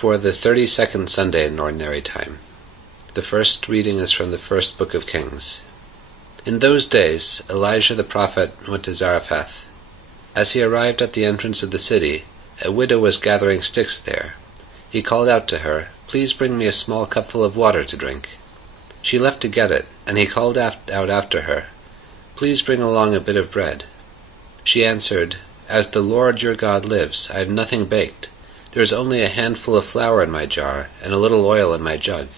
For the 32nd Sunday in Ordinary Time. The first reading is from the first book of Kings. In those days Elijah the prophet went to Zarephath. As he arrived at the entrance of the city, a widow was gathering sticks there. He called out to her, "Please bring me a small cupful of water to drink." She left to get it, and he called out after her, "Please bring along a bit of bread." She answered, "As the Lord your God lives, I have nothing baked. There is only a handful of flour in my jar, and a little oil in my jug.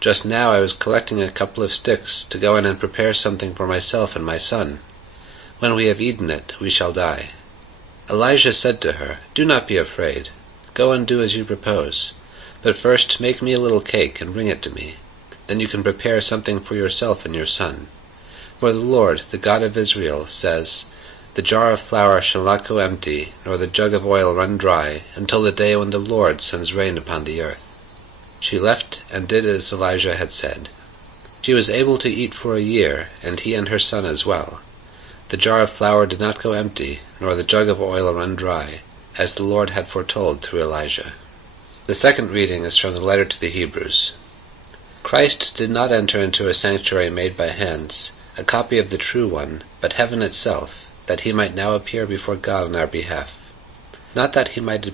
Just now I was collecting a couple of sticks to go in and prepare something for myself and my son. When we have eaten it, we shall die." Elijah said to her, "Do not be afraid. Go and do as you propose. But first make me a little cake and bring it to me. Then you can prepare something for yourself and your son. For the Lord, the God of Israel, says, 'The jar of flour shall not go empty, nor the jug of oil run dry, until the day when the Lord sends rain upon the earth.'" She left and did as Elijah had said. She was able to eat for a year, and he and her son as well. The jar of flour did not go empty, nor the jug of oil run dry, as the Lord had foretold through Elijah. The second reading is from the letter to the Hebrews. Christ did not enter into a sanctuary made by hands, a copy of the true one, but heaven itself, that he might now appear before God on our behalf. Not that he might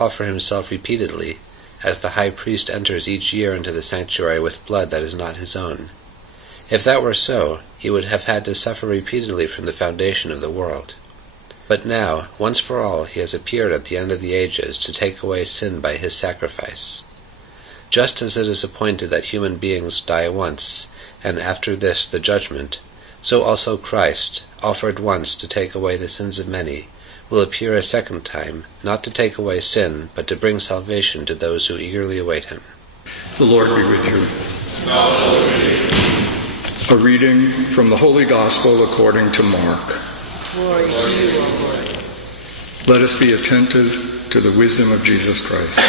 offer himself repeatedly, as the high priest enters each year into the sanctuary with blood that is not his own. If that were so, he would have had to suffer repeatedly from the foundation of the world. But now, once for all, he has appeared at the end of the ages to take away sin by his sacrifice. Just as it is appointed that human beings die once, and after this the judgment, so also Christ, offered once to take away the sins of many, will appear a second time, not to take away sin, but to bring salvation to those who eagerly await him. The Lord be with you. A reading from the Holy Gospel according to Mark. Glory to you, O Lord. Let us be attentive to the wisdom of Jesus Christ.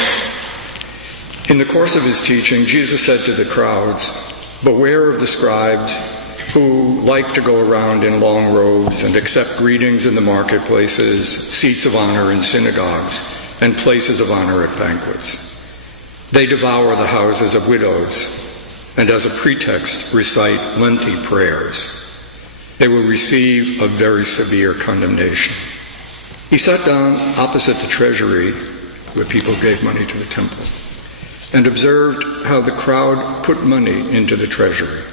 In the course of his teaching, Jesus said to the crowds, "Beware of the scribes who like to go around in long robes and accept greetings in the marketplaces, seats of honor in synagogues, and places of honor at banquets. They devour the houses of widows, and as a pretext recite lengthy prayers. They will receive a very severe condemnation." He sat down opposite the treasury, where people gave money to the temple, and observed how the crowd put money into the treasury.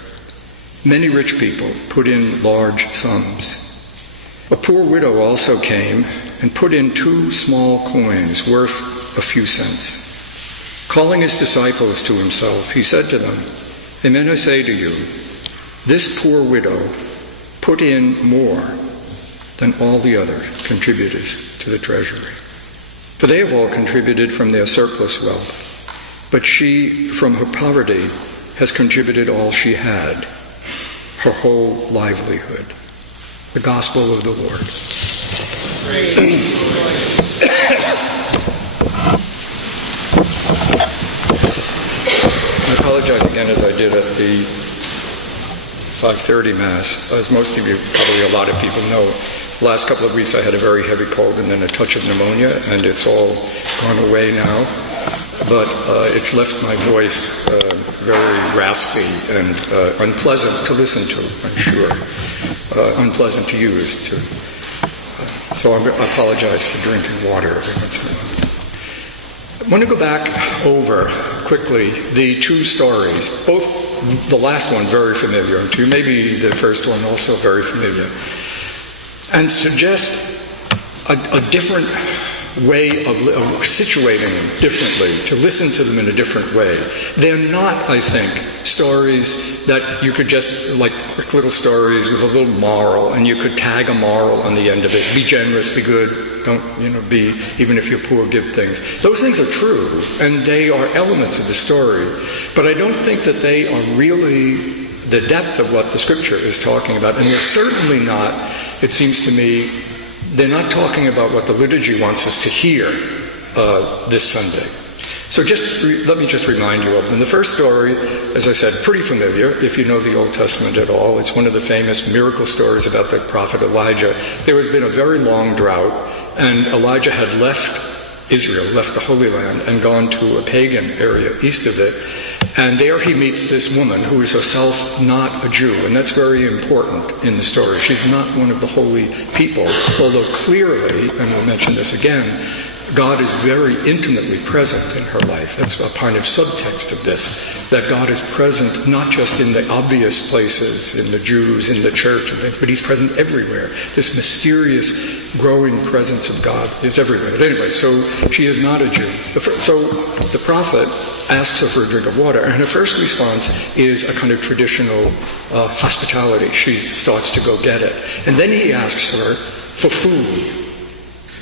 Many rich people put in large sums. A poor widow also came and put in 2 small coins worth a few cents. Calling his disciples to himself, he said to them, "Amen, I say to you, this poor widow put in more than all the other contributors to the treasury. For they have all contributed from their surplus wealth, but she, from her poverty, has contributed all she had, her whole livelihood." The Gospel of the Lord. Praise to you, Lord. I apologize again, as I did at the 5:30 Mass. As most of you, probably a lot of people know, the last couple of weeks I had a very heavy cold and then a touch of pneumonia, and it's all gone away now. But it's left my voice very raspy and unpleasant to listen to, I'm sure. Unpleasant to use, too. So I apologize for drinking water every once in a while. I want to go back over quickly the 2 stories, both the last one very familiar to you, maybe the first one also very familiar, and suggest a different way of situating them differently, to listen to them in a different way. They're not, I think, stories that you could just, like quick little stories with a little moral, and you could tag a moral on the end of it. Be generous, be good, don't, be, even if you're poor, give things. Those things are true, and they are elements of the story. But I don't think that they are really the depth of what the Scripture is talking about. And they're certainly not, it seems to me, they're not talking about what the liturgy wants us to hear this Sunday. So let me just remind you of them. The first story, as I said, pretty familiar if you know the Old Testament at all. It's one of the famous miracle stories about the prophet Elijah. There has been a very long drought, and Elijah had left Israel, left the Holy Land, and gone to a pagan area east of it. And there he meets this woman who is herself not a Jew, and that's very important in the story. She's not one of the holy people, although clearly, and we'll mention this again, God is very intimately present in her life. That's a kind of subtext of this, that God is present not just in the obvious places, in the Jews, in the church and things, but he's present everywhere. This mysterious, growing presence of God is everywhere. But anyway, so she is not a Jew. So the prophet asks her for a drink of water, and her first response is a kind of traditional hospitality. She starts to go get it. And then he asks her for food.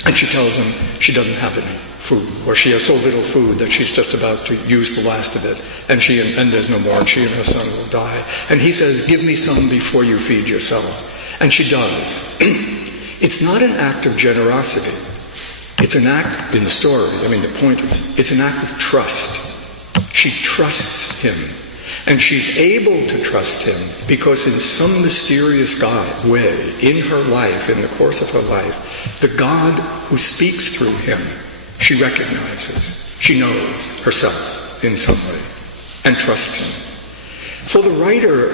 And she tells him she doesn't have any food, or she has so little food that she's just about to use the last of it, and there's no more, and she and her son will die. And he says, give me some before you feed yourself. And she does. It's not an act of generosity. It's an act, in the story, the point is, it's an act of trust. She trusts him. And she's able to trust him because in some mysterious way, in her life, in the course of her life, the God who speaks through him, she recognizes, she knows herself in some way, and trusts him. For the writer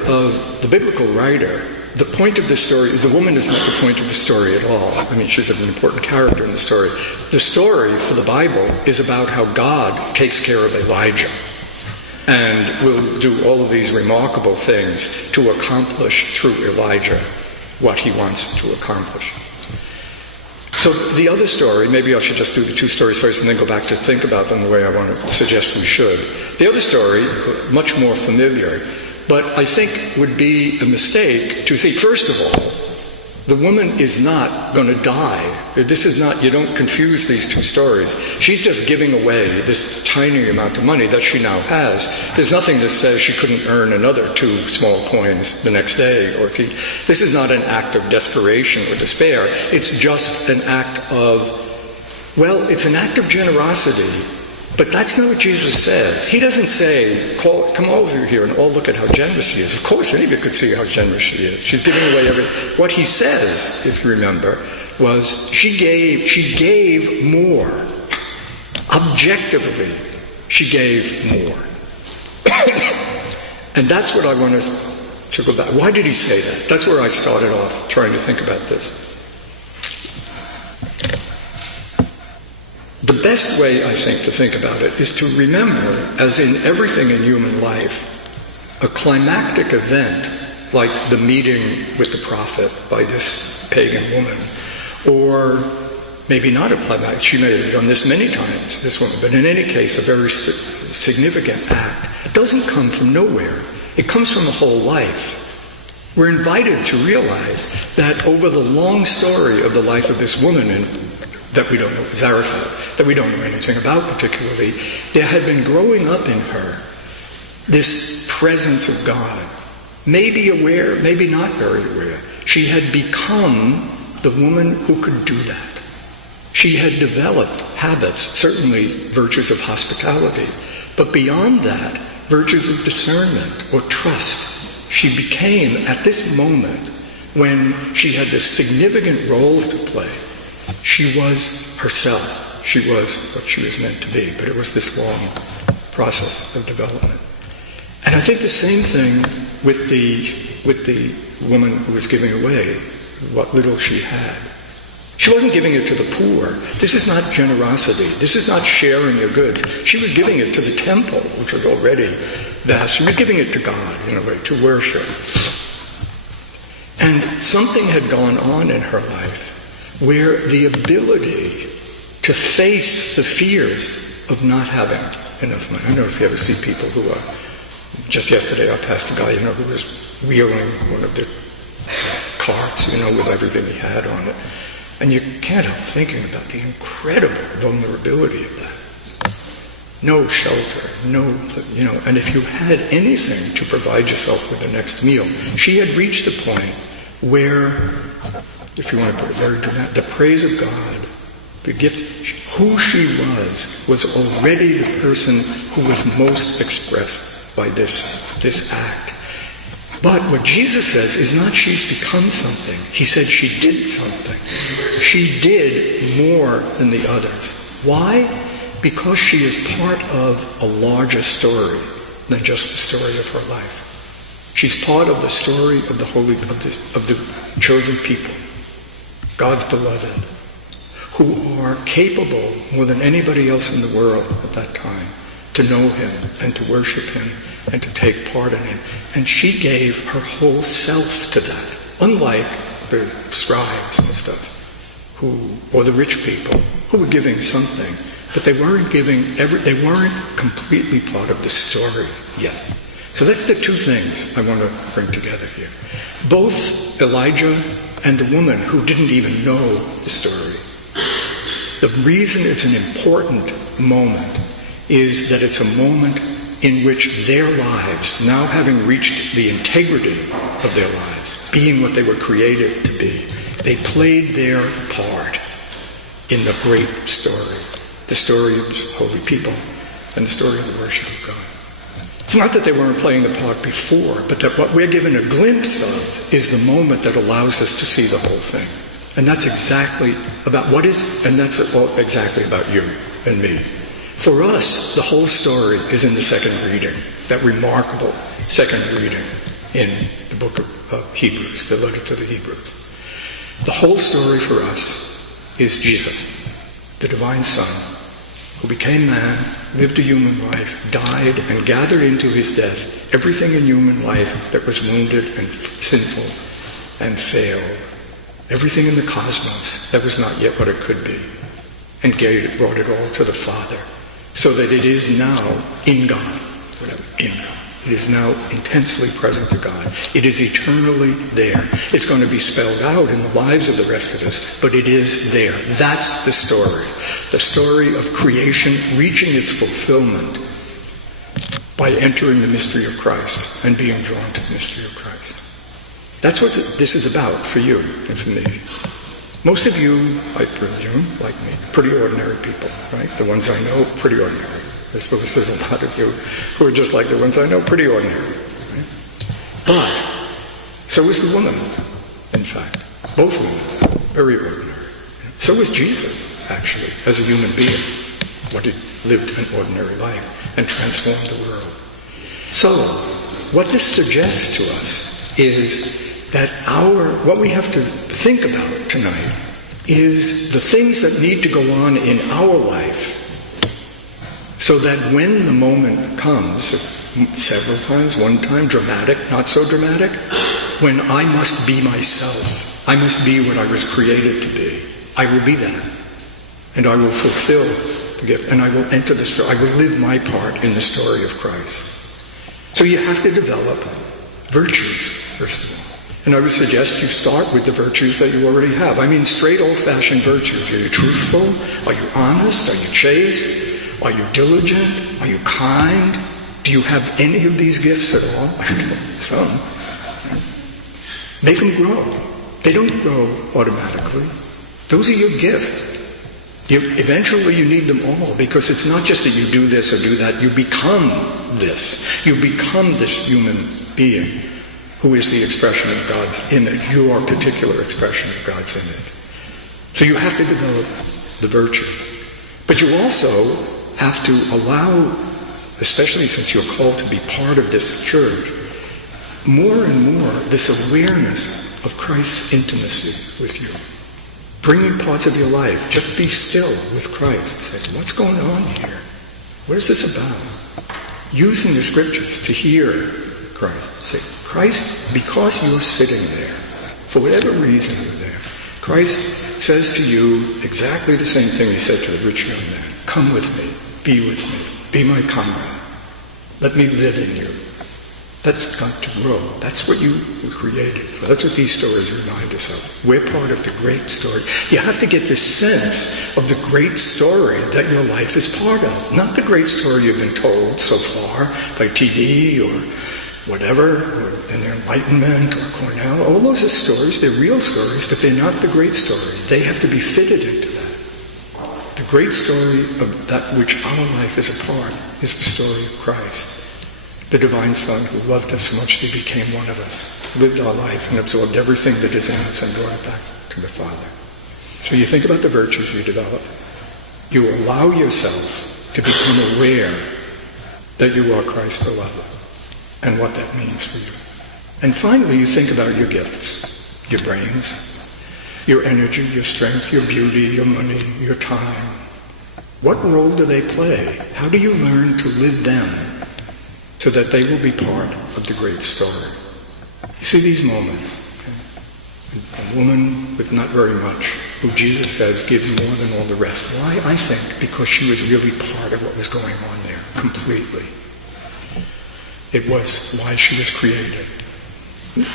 the biblical writer, the point of the story is the woman is not the point of the story at all. She's an important character in the story. The story for the Bible is about how God takes care of Elijah, and will do all of these remarkable things to accomplish through Elijah what he wants to accomplish. So the other story, maybe I should just do the two stories first and then go back to think about them the way I want to suggest we should. The other story, much more familiar, but I think would be a mistake to see, first of all, the woman is not going to die. This is not, you don't confuse these two stories. She's just giving away this tiny amount of money that she now has. There's nothing that says she couldn't earn another 2 small coins the next day. This is not an act of desperation or despair. It's just an act it's an act of generosity. But that's not what Jesus says. He doesn't say, come over here and all look at how generous she is. Of course, any of you could see how generous she is. She's giving away everything. What he says, if you remember, was she gave more. Objectively, she gave more. And that's what I want us to go back. Why did he say that? That's where I started off trying to think about this. The best way, I think, to think about it is to remember, as in everything in human life, a climactic event like the meeting with the prophet by this pagan woman, or maybe not a climactic. She may have done this many times, this woman, but in any case, a very significant act. It doesn't come from nowhere. It comes from a whole life. We're invited to realize that over the long story of the life of this woman, that we don't know, Zarephath, that we don't know anything about particularly, there had been growing up in her this presence of God. Maybe aware, maybe not very aware. She had become the woman who could do that. She had developed habits, certainly virtues of hospitality, but beyond that, virtues of discernment or trust. She became, at this moment, when she had this significant role to play, she was herself. She was what she was meant to be, but it was this long process of development. And I think the same thing with the woman who was giving away what little she had. She wasn't giving it to the poor. This is not generosity. This is not sharing your goods. She was giving it to the temple, which was already vast. She was giving it to God, in a way, to worship. And something had gone on in her life where the ability to face the fears of not having enough money. I don't know if you ever see people who are, just yesterday I passed a guy, who was wheeling one of their carts, with everything he had on it. And you can't help thinking about the incredible vulnerability of that. No shelter, and if you had anything to provide yourself with the next meal, she had reached a point where, if you want to put it very dramatic, the praise of God, the gift, who she was already the person who was most expressed by this act. But what Jesus says is not she's become something. He said she did something. She did more than the others. Why? Because she is part of a larger story than just the story of her life. She's part of the story of the chosen people, God's beloved, who are capable more than anybody else in the world at that time to know him and to worship him and to take part in him. And she gave her whole self to that, unlike the scribes and stuff, or the rich people, who were giving something, but they weren't they weren't completely part of the story yet. So that's the two things I want to bring together here. Both Elijah and the woman who didn't even know the story. The reason it's an important moment is that it's a moment in which their lives, now having reached the integrity of their lives, being what they were created to be, they played their part in the great story, the story of holy people and the story of the worship of God. It's not that they weren't playing the part before, but that what we're given a glimpse of is the moment that allows us to see the whole thing. And that's exactly about exactly about you and me. For us, the whole story is in the second reading, that remarkable second reading in the book of Hebrews, the letter to the Hebrews. The whole story for us is Jesus, the divine Son, who became man, lived a human life, died, and gathered into his death everything in human life that was wounded and sinful and failed, everything in the cosmos that was not yet what it could be, and brought it all to the Father, so that it is now in God, in God. It is now intensely present to God. It is eternally there. It's going to be spelled out in the lives of the rest of us, but it is there. That's the story of creation reaching its fulfillment by entering the mystery of Christ and being drawn to the mystery of Christ. That's what this is about for you and for me. Most of you, I presume, like me, pretty ordinary people, right? The ones I know, pretty ordinary. I suppose there's a lot of you who are just like the ones I know, pretty ordinary. Right? But so is the woman, in fact. Both women, very ordinary. So is Jesus, actually, as a human being. What he lived an ordinary life and transformed the world. So, what this suggests to us is that what we have to think about tonight is the things that need to go on in our life so that when the moment comes, several times, one time, dramatic, not so dramatic, when I must be myself, I must be what I was created to be, I will be that. And I will fulfill the gift, and I will enter the story, I will live my part in the story of Christ. So you have to develop virtues, first of all. And I would suggest you start with the virtues that you already have. I mean, straight old-fashioned virtues. Are you truthful? Are you honest? Are you chaste? Are you diligent? Are you kind? Do you have any of these gifts at all? Some. Make them grow. They don't grow automatically. Those are your gifts. Eventually you need them all, because it's not just that you do this or do that. You become this. You become this human being who is the expression of God's image, your particular expression of God's image. So you have to develop the virtues. But you also have to allow, especially since you're called to be part of this church, more and more this awareness of Christ's intimacy with you. Bringing parts of your life, just be still with Christ. Say, what's going on here? What is this about? Using the scriptures to hear Christ. Say, Christ, because you're sitting there, for whatever reason you're there, Christ says to you exactly the same thing he said to the rich young man. Come with me, be my comrade. Let me live in you. That's got to grow. That's what you were created for. That's what these stories remind us of. We're part of the great story. You have to get this sense of the great story that your life is part of. Not the great story you've been told so far by TV or whatever, or in the Enlightenment or Cornell. All those are stories. They're real stories, but they're not the great story. They have to be fitted into that. The great story of that which our life is a part is the story of Christ. The divine Son who loved us so much that he became one of us, lived our life and absorbed everything that is in us and brought it back to the Father. So you think about the virtues you develop. You allow yourself to become aware that you are Christ's beloved and what that means for you. And finally, you think about your gifts, your brains, your energy, your strength, your beauty, your money, your time. What role do they play? How do you learn to live them so that they will be part of the great story? You see these moments. A woman with not very much, who Jesus says gives more than all the rest. Why? I think because she was really part of what was going on there, completely. It was why she was created.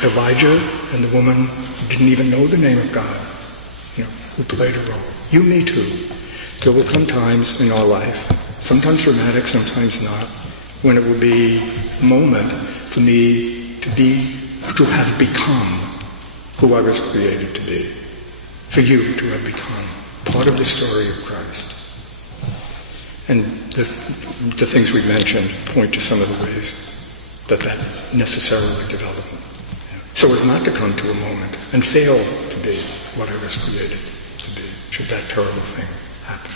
Elijah and the woman who didn't even know the name of God, who played a role. You, me too. There will come times in our life, sometimes dramatic, sometimes not, when it will be a moment for me to have become who I was created to be. For you to have become part of the story of Christ. And the things we mentioned point to some of the ways that necessarily developed. So as not to come to a moment and fail to be what I was created to be, should that terrible thing happen.